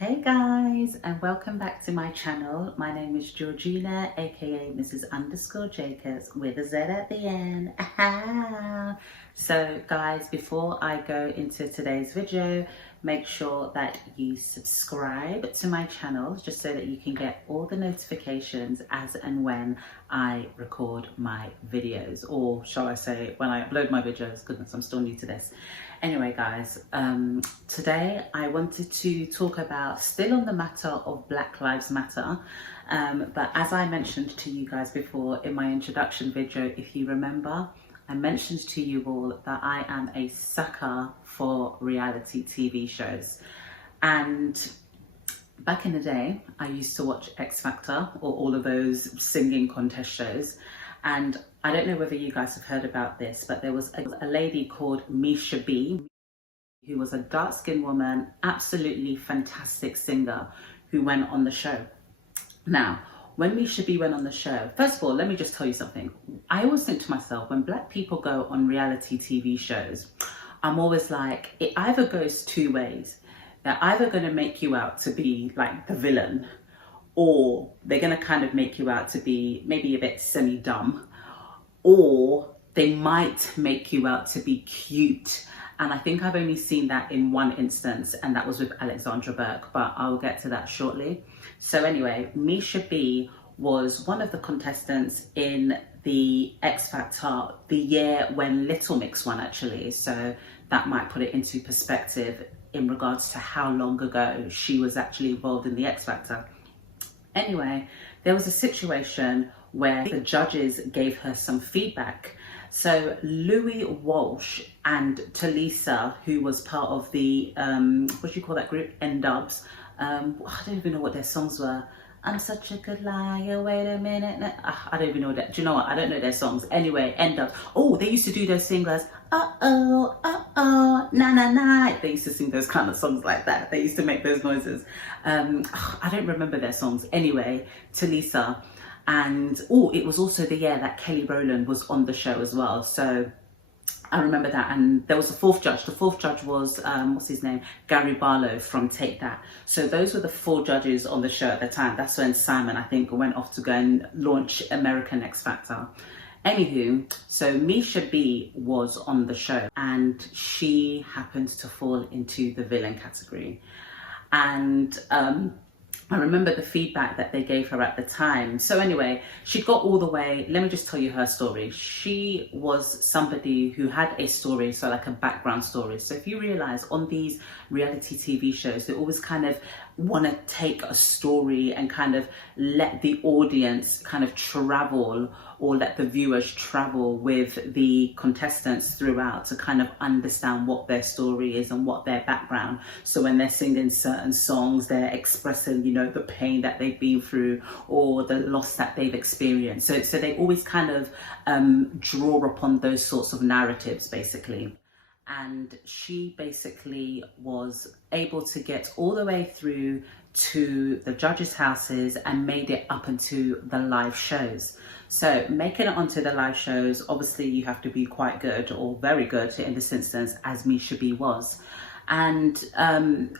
Hey guys, and welcome back to my channel. My name is Georgina, aka Mrs. Jacobs with a Z at the end. So guys, before I go into today's video, make sure that you subscribe to my channel just so that you can get all the notifications as and when I record my videos, or shall I say when I upload my videos. Goodness, I'm still new to this. Anyway guys, today I wanted to talk about, still on the matter of Black Lives Matter, but as I mentioned to you guys before in my introduction video, if you remember, I mentioned to you all that I am a sucker for reality TV shows. And back in the day, I used to watch X Factor or all of those singing contest shows. And I don't know whether you guys have heard about this, but there was a lady called Misha B, who was a dark-skinned woman, absolutely fantastic singer, who went on the show. Now, when Misha B went on the show, first of all, let me just tell you something. I always think to myself, when Black people go on reality TV shows, I'm always like, it either goes two ways. They're either going to make you out to be like the villain, or they're going to kind of make you out to be maybe a bit semi-dumb, or they might make you out to be cute. And I think I've only seen that in one instance, and that was with Alexandra Burke, but I'll get to that shortly. So anyway, Misha B was one of the contestants in the X Factor the year when Little Mix won, actually. So that might put it into perspective in regards to how long ago she was actually involved in the X Factor. Anyway, there was a situation where the judges gave her some feedback. So Louis Walsh and Tulisa, who was part of the, what do you call that group? N-Dubs. I don't even know what their songs were. I'm such a good liar, wait a minute. I don't even know that. Do you know what? I don't know their songs. Anyway, N-Dubs. Oh, they used to do those singers. Uh-oh, na-na-na. They used to sing those kind of songs like that. They used to make those noises. I don't remember their songs. Anyway, Tulisa. And it was also the year that Kelly Rowland was on the show as well. So I remember that. And there was a fourth judge. The fourth judge was, what's his name? Gary Barlow from Take That. So those were the four judges on the show at the time. That's when Simon, I think, went off to go and launch American X Factor. Anywho, so Misha B was on the show, and she happened to fall into the villain category. And I remember the feedback that they gave her at the time. So anyway, she got all the way. Let me just tell you her story. She was somebody who had a story, so like a background story. So if you realize on these reality TV shows, they always kind of want to take a story and kind of let the audience kind of travel, or let the viewers travel with the contestants throughout to kind of understand what their story is and what their background. So when they're singing certain songs, they're expressing, you know, the pain that they've been through or the loss that they've experienced. So they always kind of draw upon those sorts of narratives, basically. And she basically was able to get all the way through to the judges' houses and made it up into the live shows. So making it onto the live shows, obviously you have to be quite good, or very good in this instance, as Misha B was. And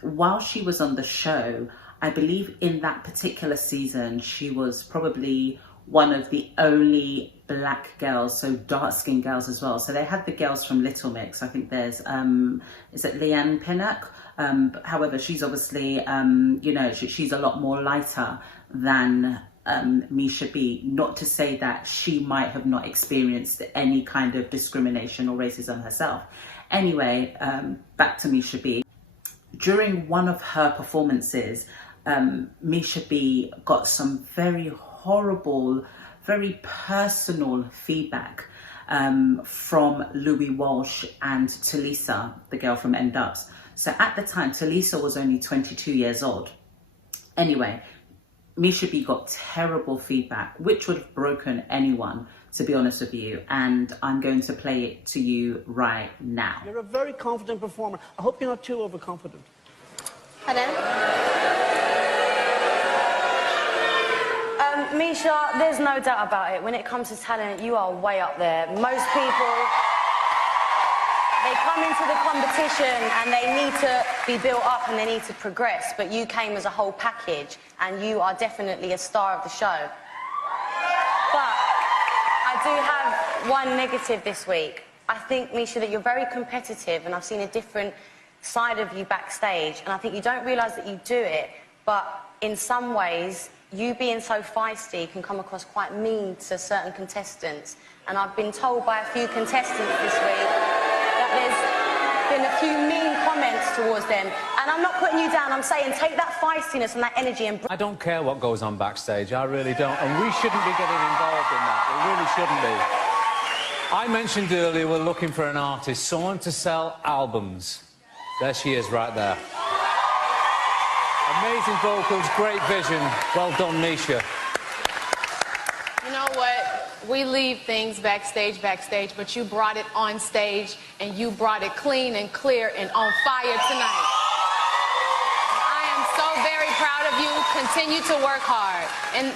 while she was on the show, I believe in that particular season, she was probably one of the only Black girls, so dark-skinned girls as well. So they had the girls from Little Mix. I think there's, is it Leanne Pinnock? However, she's obviously, you know, she's a lot more lighter than Misha B. Not to say that she might have not experienced any kind of discrimination or racism herself. Anyway, back to Misha B. During one of her performances, Misha B got some very horrible, very personal feedback from Louis Walsh and Tulisa, the girl from N-Dubs. So at the time, Tulisa was only 22 years old. Anyway, Misha B got terrible feedback, which would have broken anyone, to be honest with you. And I'm going to play it to you right now. You're a very confident performer. I hope you're not too overconfident. Hello? Misha, there's no doubt about it. When it comes to talent, you are way up there. Most people... They come into the competition and they need to be built up and they need to progress, but you came as a whole package and you are definitely a star of the show. But I do have one negative this week. I think, Misha, that you're very competitive and I've seen a different side of you backstage, and I think you don't realise that you do it, but in some ways, you being so feisty can come across quite mean to certain contestants. And I've been told by a few contestants this week that there's been a few mean comments towards them. And I'm not putting you down, I'm saying take that feistiness and that energy and... I don't care what goes on backstage, I really don't. And we shouldn't be getting involved in that, we really shouldn't be. I mentioned earlier we're looking for an artist, someone to sell albums. There she is right there. Amazing vocals, great vision. Well done, Misha. You know what? We leave things backstage, but you brought it on stage, and you brought it clean and clear and on fire tonight. I am so very proud of you. Continue to work hard. And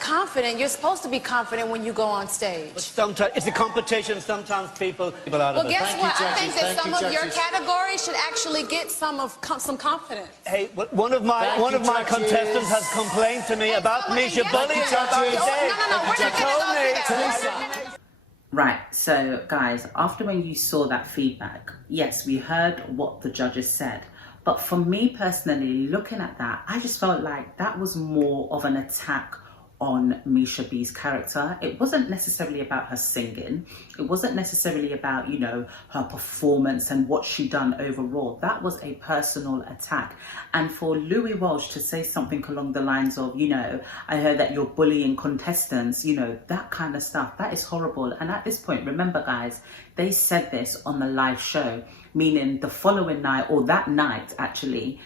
confident. You're supposed to be confident when you go on stage. But sometimes it's a competition. Sometimes people out of Well, it. guess what? I think that some of your judges. categories should actually get some confidence. Hey, one of my contestants has complained to me about Misha bullying her backstage. No, we're not going to go through that. Right, so guys, after when you saw that feedback, yes, we heard what the judges said. But for me personally, looking at that, I just felt like that was more of an attack on Misha B's character. It wasn't necessarily about her singing. It wasn't necessarily about, you know, her performance and what she done overall. That was a personal attack. And for Louis Walsh to say something along the lines of, you know, I heard that you're bullying contestants, you know, that kind of stuff, that is horrible. And at this point, remember guys, they said this on the live show, meaning the following night, or that night actually,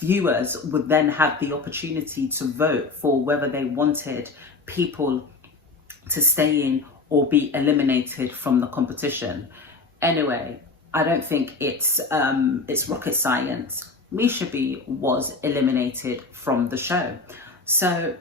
viewers would then have the opportunity to vote for whether they wanted people to stay in or be eliminated from the competition. Anyway, I don't think it's rocket science. Misha B was eliminated from the show. So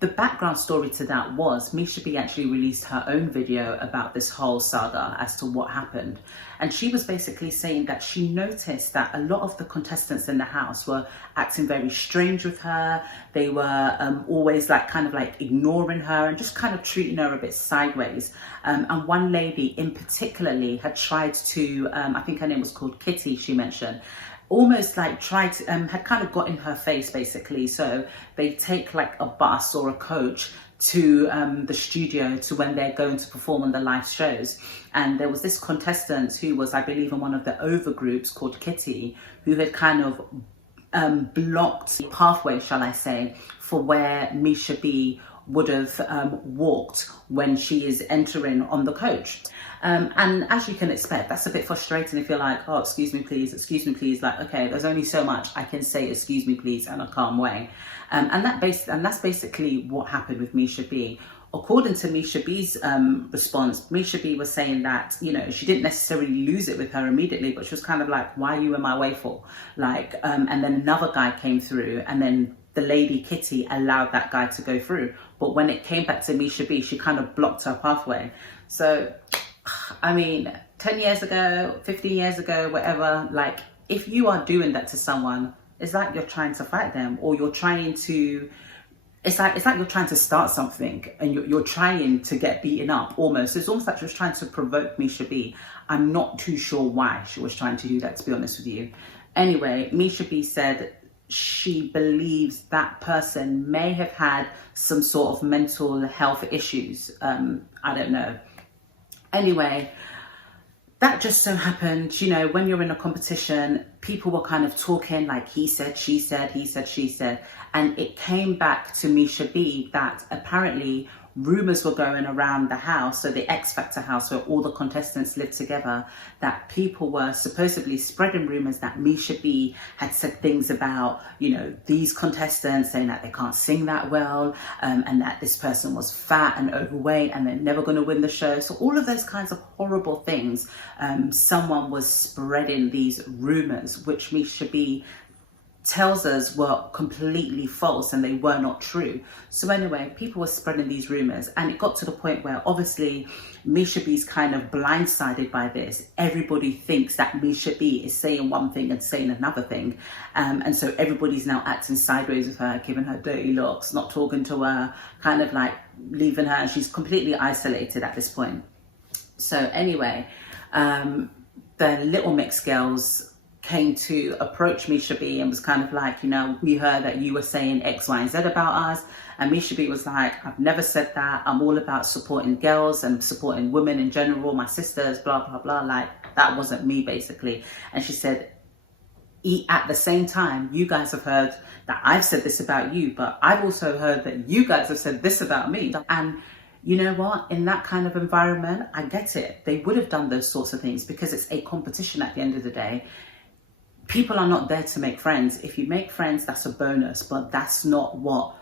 the background story to that was Misha B actually released her own video about this whole saga as to what happened. And she was basically saying that she noticed that a lot of the contestants in the house were acting very strange with her. They were always kind of ignoring her and just kind of treating her a bit sideways. And one lady in particularly had tried to, I think her name was called Kitty, she mentioned, almost had kind of got in her face basically. So they take a bus or a coach to the studio to when they're going to perform on the live shows. And there was this contestant who was, I believe, in one of the over groups called Kitty, who had kind of blocked the pathway, shall I say, for where Misha B would have walked when she is entering on the coach. And as you can expect, that's a bit frustrating if you're like, oh, excuse me, please. Like, okay, there's only so much I can say, excuse me, please, in a calm way. And that's basically what happened with Misha B. According to Misha B's response, Misha B was saying that, you know, she didn't necessarily lose it with her immediately, but she was kind of like, why are you in my way for? And then another guy came through, and then the lady Kitty allowed that guy to go through. But when it came back to Misha B, she kind of blocked her pathway. So, I mean, 10 years ago, 15 years ago, whatever, if you are doing that to someone, it's like you're trying to fight them, or you're trying to, it's like you're trying to start something and you're trying to get beaten up almost. It's almost like she was trying to provoke Misha B. I'm not too sure why she was trying to do that, to be honest with you. Anyway, Misha B said she believes that person may have had some sort of mental health issues. I don't know. Anyway, that just so happened, you know, when you're in a competition, people were kind of talking like he said, she said, he said, she said. And it came back to Misha B that apparently rumours were going around the house, so the X Factor house where all the contestants lived together, that people were supposedly spreading rumours that Misha B had said things about, you know, these contestants, saying that they can't sing that well, and that this person was fat and overweight and they're never going to win the show. So all of those kinds of horrible things, someone was spreading these rumours, which Misha B tells us were completely false and they were not true. So anyway, people were spreading these rumors, and it got to the point where obviously Misha B's kind of blindsided by this. Everybody thinks that Misha B is saying one thing and saying another thing, and so everybody's now acting sideways with her, giving her dirty looks, not talking to her, kind of like leaving her, and she's completely isolated at this point. So anyway, the Little Mix girls came to approach Misha B and was kind of like, you know, we heard that you were saying X, Y, and Z about us. And Misha B was like, I've never said that. I'm all about supporting girls and supporting women in general, my sisters, blah, blah, blah. Like, that wasn't me, basically. And she said, at the same time, you guys have heard that I've said this about you, but I've also heard that you guys have said this about me. And you know what? In that kind of environment, I get it. They would have done those sorts of things because it's a competition at the end of the day. People are not there to make friends. If you make friends, that's a bonus, but that's not what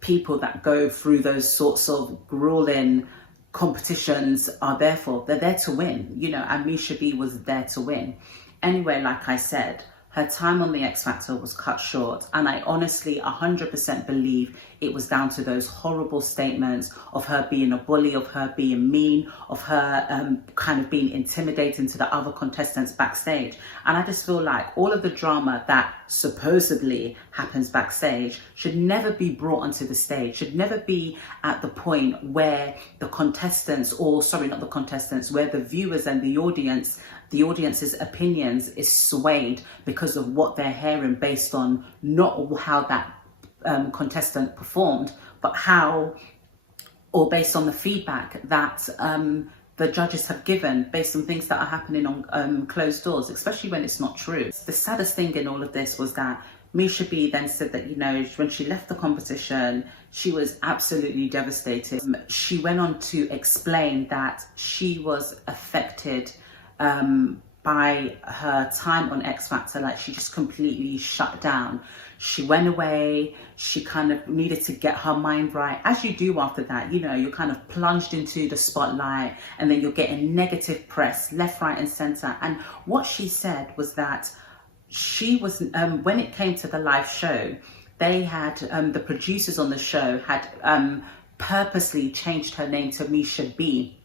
people that go through those sorts of grueling competitions are there for. They're there to win, you know, and Misha B was there to win. Anyway, like I said, her time on the X Factor was cut short, and I honestly 100% believe it was down to those horrible statements of her being a bully, of her being mean, of her kind of being intimidating to the other contestants backstage. And I just feel like all of the drama that supposedly happens backstage should never be brought onto the stage, should never be at the point where the contestants, or sorry, not the contestants, where the viewers and the audience's opinions is swayed because of what they're hearing based on not how that contestant performed, but how, or based on the feedback that the judges have given based on things that are happening on closed doors, especially when it's not true. The saddest thing in all of this was that Misha B then said that, you know, when she left the competition, she was absolutely devastated. She went on to explain that she was affected by her time on X Factor. Like, she just completely shut down. She went away. She kind of needed to get her mind right, as you do after that. You know, you're kind of plunged into the spotlight, and then you're getting negative press left, right, and center. And what she said was that she was, when it came to the live show, they had, the producers on the show had purposely changed her name to Misha B.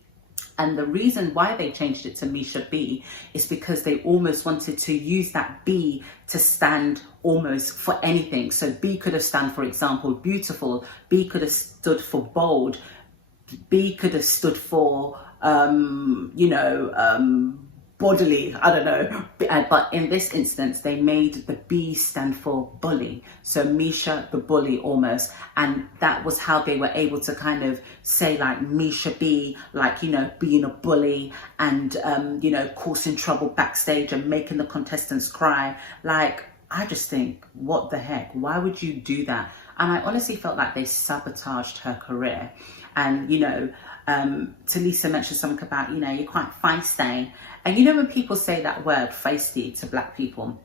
And the reason why they changed it to Misha B is because they almost wanted to use that B to stand almost for anything. So B could have stood, for example, beautiful. B could have stood for bold. B could have stood for, bodily, I don't know. But in this instance, they made the B stand for bully. So Misha the bully almost. And that was how they were able to kind of say, like, Misha B, like, you know, being a bully and, causing trouble backstage and making the contestants cry. Like, I just think, what the heck? Why would you do that? And I honestly felt like they sabotaged her career. And, Tulisa mentioned something about, you're quite feisty. And when people say that word feisty to black people,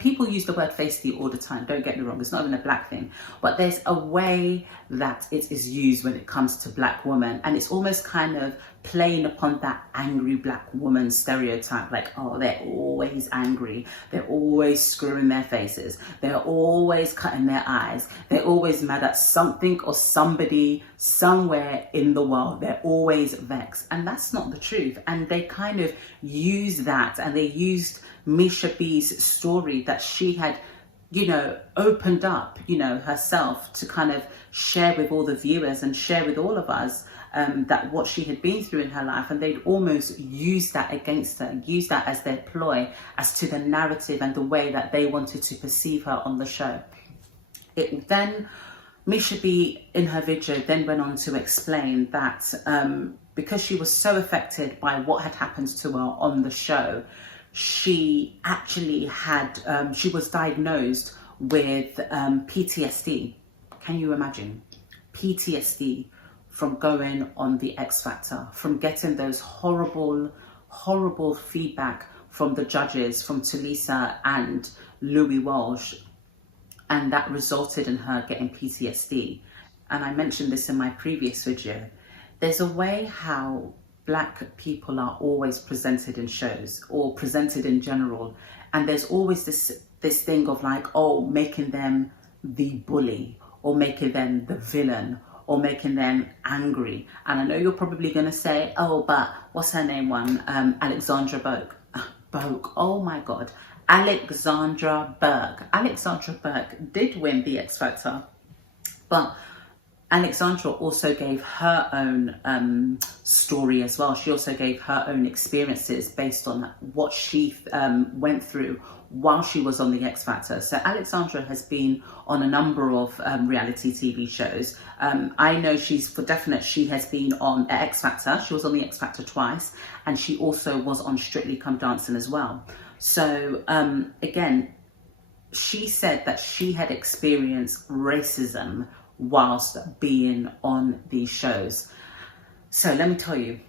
people use the word feisty all the time, don't get me wrong, it's not even a black thing, but there's a way that it is used when it comes to black women, and it's almost kind of playing upon that angry black woman stereotype, like, oh, they're always angry, they're always screwing their faces, they're always cutting their eyes, they're always mad at something or somebody somewhere in the world, they're always vexed. And that's not the truth. And they kind of use that, and they used Misha B's story that she had, opened up, herself to kind of share with all the viewers and share with all of us that what she had been through in her life, and they'd almost use that against her, use that as their ploy, as to the narrative and the way that they wanted to perceive her on the show. Misha B, in her video, then went on to explain that because she was so affected by what had happened to her on the show, she actually had, she was diagnosed with PTSD. Can you imagine? PTSD from going on the X Factor, from getting those horrible, horrible feedback from the judges, from Tulisa and Louis Walsh. And that resulted in her getting PTSD. And I mentioned this in my previous video. There's a way how black people are always presented in shows, or presented in general, and there's always this this thing of like, oh, making them the bully or making them the villain or making them angry. And I know you're probably going to say, oh, but what's her name one? Alexandra Burke. Oh my God. Alexandra Burke. Alexandra Burke did win the X Factor, but Alexandra also gave her own story as well. She also gave her own experiences based on what she went through while she was on the X Factor. So Alexandra has been on a number of reality TV shows. I know she's for definite, she has been on X Factor. She was on the X Factor twice, and she also was on Strictly Come Dancing as well. So again, she said that she had experienced racism whilst being on these shows. So let me tell you,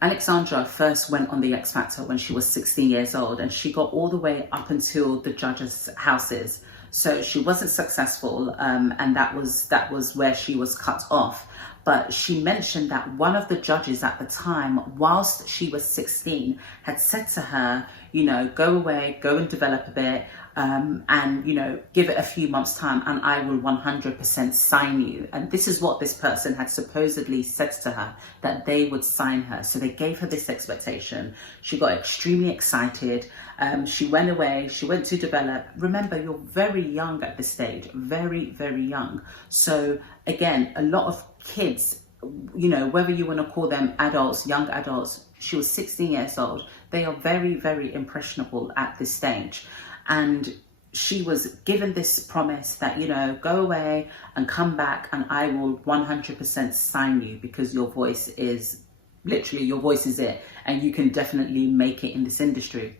Alexandra first went on the X Factor when she was 16 years old, and she got all the way up until the judges' houses. So she wasn't successful, and that was where she was cut off. But she mentioned that one of the judges at the time, whilst she was 16, had said to her, you know, go away, go and develop a bit, and, you know, give it a few months' time and I will 100% sign you. And this is what this person had supposedly said to her, that they would sign her. So they gave her this expectation. She got extremely excited. She went away, she went to develop. Remember, you're very young at this stage, very, very young. So again, a lot of kids, you know, whether you want to call them adults, young adults, she was 16 years old. They are very, very impressionable at this stage. And she was given this promise that, you know, go away and come back and I will 100% sign you, because your voice is, literally your voice is it, and you can definitely make it in this industry.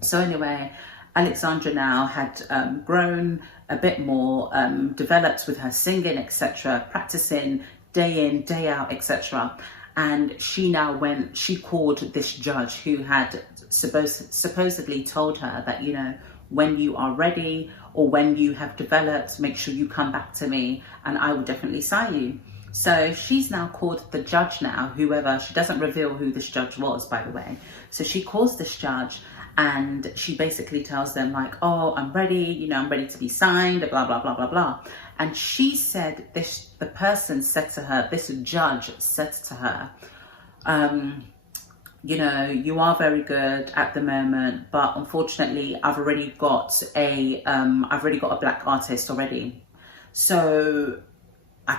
So anyway, Alexandra now had grown a bit more, developed with her singing, etc., practicing day in, day out, etc. And she now she called this judge who had supposedly told her that, you know, when you are ready or when you have developed, make sure you come back to me and I will definitely sign you. So she's now called the judge now, whoever, she doesn't reveal who this judge was, by the way. So she calls this judge and she basically tells them like, oh, I'm ready, you know, I'm ready to be signed, blah, blah, blah, blah, blah. And she said, the person said to her, this judge said to her, you know, you are very good at the moment, but unfortunately I've already got a black artist already. So I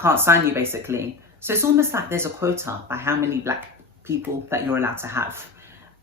can't sign you, basically. So it's almost like there's a quota by how many black people that you're allowed to have.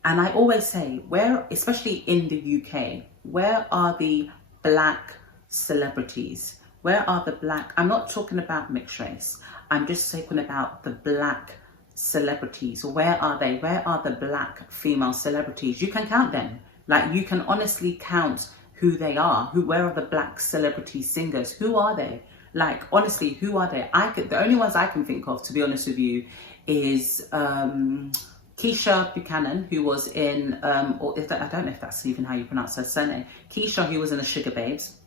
And I always say, where, especially in the UK, where are the black celebrities? Where are the black, I'm not talking about mixed race, I'm just talking about the black celebrities. Where are they? Where are the black female celebrities? You can count them. Like, you can honestly count who they are. Where are the black celebrity singers? Who are they? Like, honestly, who are they? The only ones I can think of, to be honest with you, is Keisha Buchanan, who was in, I don't know if that's even how you pronounce her surname. Keisha, who was in the Sugar Babes.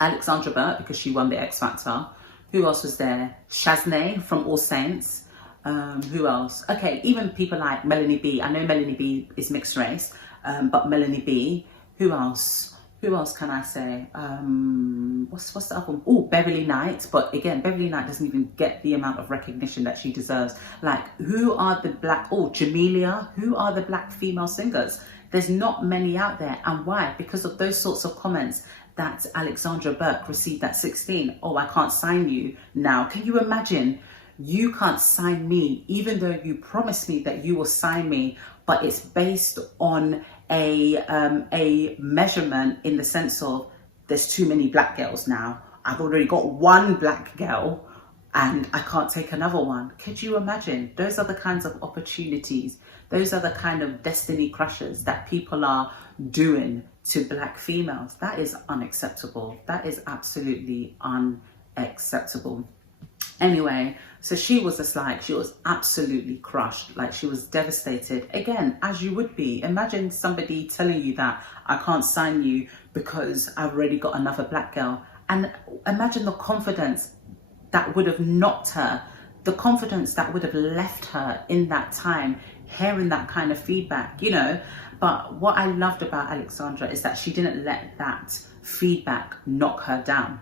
Alexandra Burke, because she won the X Factor. Who else was there? Shaznay from All Saints. Who else? Okay, even people like Melanie B. I know Melanie B is mixed race, but Melanie B. Who else? Who else can I say? What's the other one? Oh, Beverly Knight. But again, Beverly Knight doesn't even get the amount of recognition that she deserves. Like, who are the black? Oh, Jamelia. Who are the black female singers? There's not many out there. And why? Because of those sorts of comments that Alexandra Burke received at 16. Oh, I can't sign you now. Can you imagine? You can't sign me, even though you promised me that you will sign me, but it's based on a measurement in the sense of there's too many black girls now. I've already got one black girl and I can't take another one. Could you imagine? Those are the kinds of opportunities. Those are the kind of destiny crushes that people are doing to black females. That is unacceptable. That is absolutely unacceptable. Anyway, so she was just like, she was absolutely crushed. Like, she was devastated. Again, as you would be. Imagine somebody telling you that I can't sign you because I've already got another black girl. And imagine the confidence that would have knocked her, the confidence that would have left her in that time hearing that kind of feedback, you know. But what I loved about Alexandra is that she didn't let that feedback knock her down.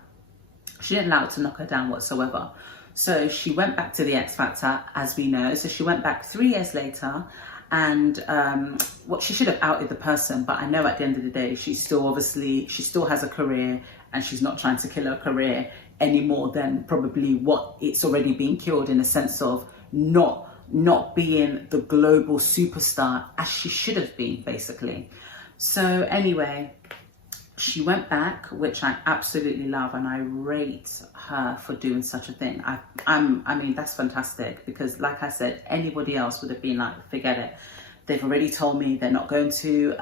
She didn't allow it to knock her down whatsoever. So she went back to the X Factor, as we know. So she went back 3 years later, and what she should have outed the person, but I know at the end of the day, she still has a career, and she's not trying to kill her career any more than probably what it's already been killed, in a sense of not being the global superstar as she should have been, basically. So anyway, she went back, which I absolutely love, and I rate her for doing such a thing. I mean, that's fantastic, because like I said, anybody else would have been like, forget it. They've already told me they're not going to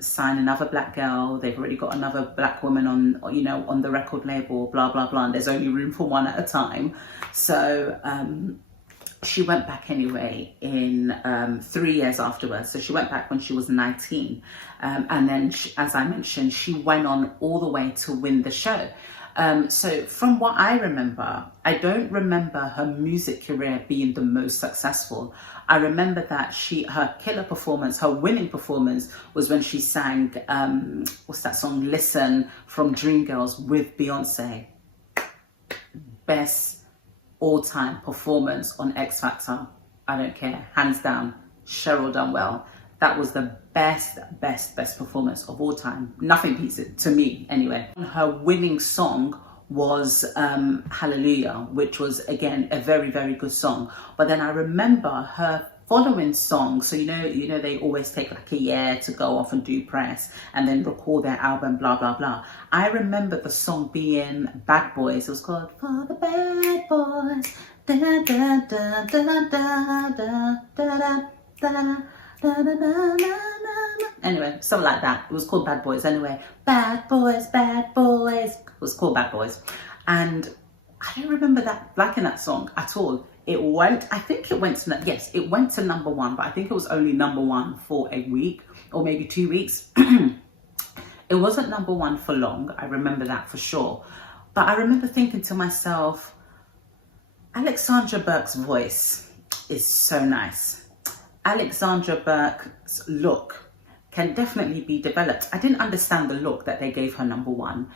sign another black girl. They've already got another black woman on, you know, on the record label, blah, blah, blah. And there's only room for one at a time. So she went back anyway in 3 years afterwards. So she went back when she was 19. And then, as I mentioned, she went on all the way to win the show. So from what I remember, I don't remember her music career being the most successful. I remember that her killer performance, her winning performance, was when she sang, what's that song, Listen, from Dreamgirls with Beyonce. Best all-time performance on X Factor. I don't care, hands down. Cheryl done well. That was the best performance of all time. Nothing beats it, to me anyway. Her winning song was Hallelujah, which was, again, a very, very good song. But then I remember her following song, so you know they always take like a year to go off and do press and then record their album, blah, blah, blah. I remember the song being Bad Boys. It was called For the Bad Boys. Da, da, da, da, da, da, da, da, da, da. Anyway, something like that. It was called Bad Boys. Anyway, Bad Boys, Bad Boys. It was called Bad Boys. And I don't remember liking that song at all. It went to #1, but I think it was only #1 for a week or maybe 2 weeks. It wasn't #1 for long. I remember that for sure. But I remember thinking to myself, Alexandra Burke's voice is so nice. Alexandra Burke's look can definitely be developed. I didn't understand the look that they gave her #1.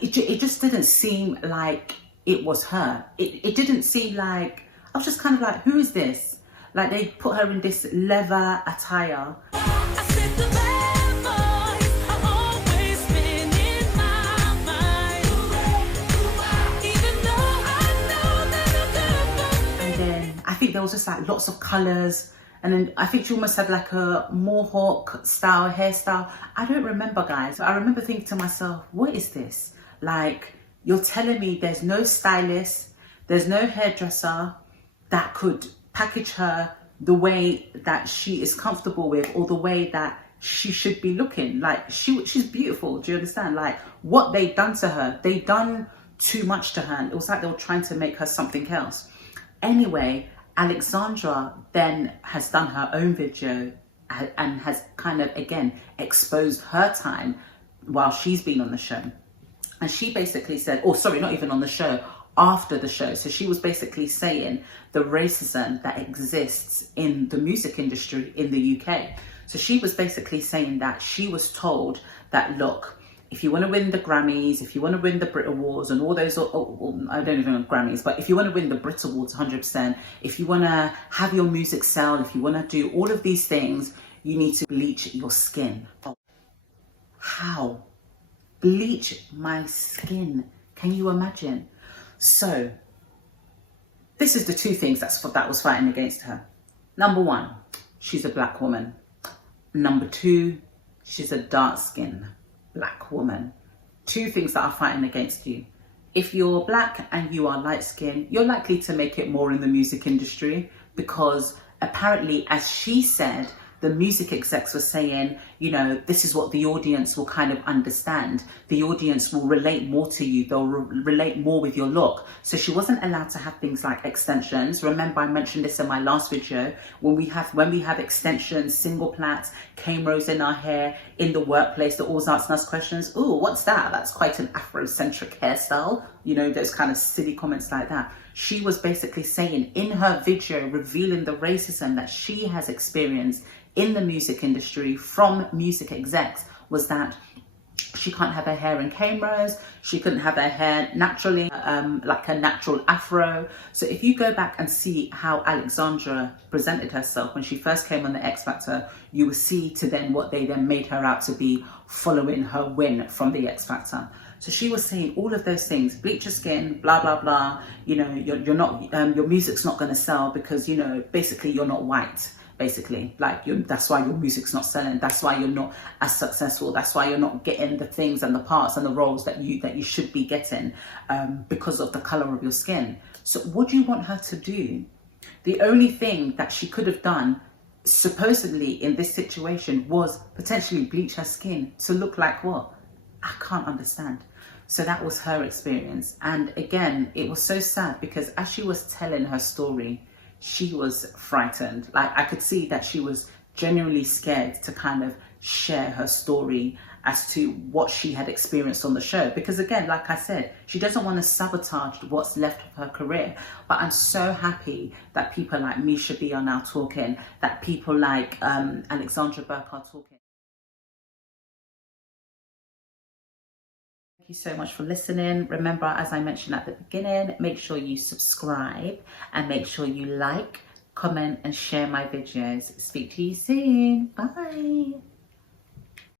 It just didn't seem like it was her. It didn't seem like, I was just kind of like, who is this? Like, they put her in this leather attire. And then I think there was just like lots of colours. And then I think she almost had like a mohawk style hairstyle. I don't remember, guys. I remember thinking to myself, what is this? Like, you're telling me there's no stylist, there's no hairdresser that could package her the way that she is comfortable with, or the way that she should be looking. Like, she's beautiful, do you understand? Like, what they've done to her, they've done too much to her. And it was like they were trying to make her something else. Anyway, Alexandra then has done her own video and has kind of, again, exposed her time while she's been on the show. And she basically said, not even on the show, after the show. So she was basically saying the racism that exists in the music industry in the UK. So she was basically saying that she was told that, look, if you want to win the Grammys, if you want to win the Brit Awards and all those, I don't even know Grammys, but if you want to win the Brit Awards 100%, if you want to have your music sell, if you want to do all of these things, you need to bleach your skin. Oh, how? Bleach my skin. Can you imagine? So this is the two things that was fighting against her. #1, she's a black woman. #2, she's a dark-skinned black woman. Two things that are fighting against you. If you're black and you are light-skinned, you're likely to make it more in the music industry, because apparently, as she said, the music execs were saying, you know, this is what the audience will kind of understand. The audience will relate more to you. They'll relate more with your look. So she wasn't allowed to have things like extensions. Remember, I mentioned this in my last video. When we have extensions, single plaits, cane rows in our hair, in the workplace, they're always asking us questions. Ooh, what's that? That's quite an Afrocentric hairstyle. you know, those kind of silly comments like that. She was basically saying in her video, revealing the racism that she has experienced in the music industry from music execs, was that she can't have her hair in cameras, she couldn't have her hair naturally, like a natural afro. So if you go back and see how Alexandra presented herself when she first came on the X Factor, you will see to then what they then made her out to be following her win from the X Factor. So she was saying all of those things, bleach your skin, blah, blah, blah, you know, you're not, your music's not going to sell because, you know, basically you're not white. Basically, like, that's why your music's not selling, that's why you're not as successful, that's why you're not getting the things and the parts and the roles that you should be getting, because of the color of your skin. So what do you want her to do? The only thing that she could have done supposedly in this situation was potentially bleach her skin to look like what? I can't understand. So that was her experience. And again, it was so sad because as she was telling her story, she was frightened. Like, I could see that she was genuinely scared to kind of share her story as to what she had experienced on the show. Because again, like I said, she doesn't want to sabotage what's left of her career. But I'm so happy that people like Misha B are now talking, that people like Alexandra Burke are talking. Thank you so much for listening. Remember, as I mentioned at the beginning, make sure you subscribe and make sure you like, comment and share my videos. Speak to you soon. Bye.